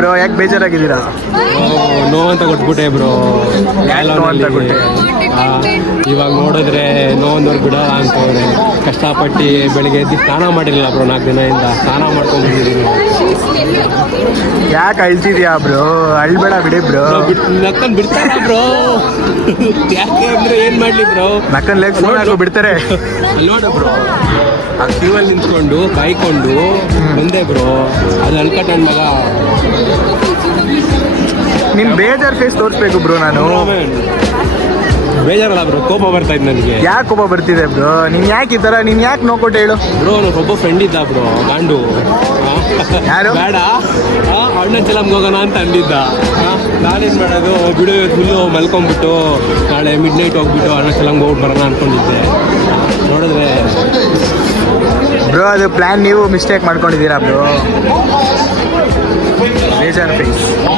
Bro, ಯಾಕೆ ಬೇಜಾರಾಗಿದ್ದೀರಾ? No ಅಂತ ಕೊಟ್ಬಿಟ್ಟೆ bro. ಅಂತ ಕೊಟ್ಟೆ? ಇವಾಗ ನೋಡಿದ್ರೆ ನೋವೊಂದವ್ರು ಬಿಡಲ್ಲ ಅಂತವ್ರೆ. ಕಷ್ಟಪಟ್ಟು ಬೆಳಿಗ್ಗೆ ಎದ್ದು ಸ್ನಾನ ಮಾಡಿರಲಿಲ್ಲ ಬ್ರೋ, 4 ದಿನದಿಂದ ಸ್ನಾನ ಮಾಡ್ಕೊಂಡಿದ್ದೀನಿ. ಯಾಕೆ ಅಳ್ತಿದ್ಯಾ ಬ್ರೋ? ಅಳ್ಬೇಡ ಬಿಡಿ ಬ್ರೋ. ನಕ್ಕನ್ ಬಿಡ್ತಾರ ಬ್ರೋ? ಯಾಕೆ ಅಂದ್ರೆ ಏನ್ ಮಾಡ್ಲಿ ಬ್ರೋ, ನಕ್ಕನ್ ಲೆಗ್ ಫೋನ್ ಹಾಕೋ ಬಿಡ್ತಾರೆ. ಅಲ್ಲಿ ನೋಡ ಬ್ರೋ, ಆ ಕ್ಯೂವಲ್ಲಿ ನಿಂತ್ಕೊಂಡು ಕಾಯ್ಕೊಂಡು ಬಂದೆ ಬ್ರೋ. ಅದು ಅನ್ಕಟ್ ನನ್ನ ಮಗ. ನಿನ್ ಬೇಜಾರ್ ಫೇಸ್ ತೋರಿಸ್ಬೇಕು ಬ್ರೋ ನಾನು. ಬೇಜಾರಲ್ಲ ಬ್ರೋ, ಕೋಪ ಬರ್ತಾ ಇತ್ತು ನನಗೆ. ಯಾಕೆ ಕೋಪ ಬರ್ತಿದೆ ಬ್ರೋ? ನೀನ್ ಯಾಕೆ ಈ ತರ, ನೀನ್ ಯಾಕೆ ನೋಡ್ಕೊಟ್ಟೆ ಹೇಳು ಬ್ರೋ? ಒಬ್ಬ ಫ್ರೆಂಡ್ ಇದ್ದ ಬ್ರೋ, ಗಾಂಡು. ಯಾರು? ಬೇಡ ಅಣ್ಣ ಚಲಮ್ಗೆ ಹೋಗೋಣ ಅಂತ ಅಂದಿದ್ದ. ನಾನೇನು ಮಾಡೋದು, ಬಿಡು ಫುಲ್ಲು ಮಲ್ಕೊಂಡ್ಬಿಟ್ಟು ನಾಳೆ ಮಿಡ್ ನೈಟ್ ಹೋಗ್ಬಿಟ್ಟು ಅಣ್ಣ ಚಲಮ್ಗೆ ಹೋಗ್ಬಿಟ್ಟು ಬರೋಣ ಅಂದ್ಕೊಂಡಿದ್ದೆ. ನೋಡಿದ್ರೆ ಬ್ರೋ, ಅದು ಪ್ಲಾನ್ ನೀವು ಮಿಸ್ಟೇಕ್ ಮಾಡ್ಕೊಂಡಿದ್ದೀರಾ ಬ್ರೋ. ಬೇಜಾರ್ ಫೇಸ್.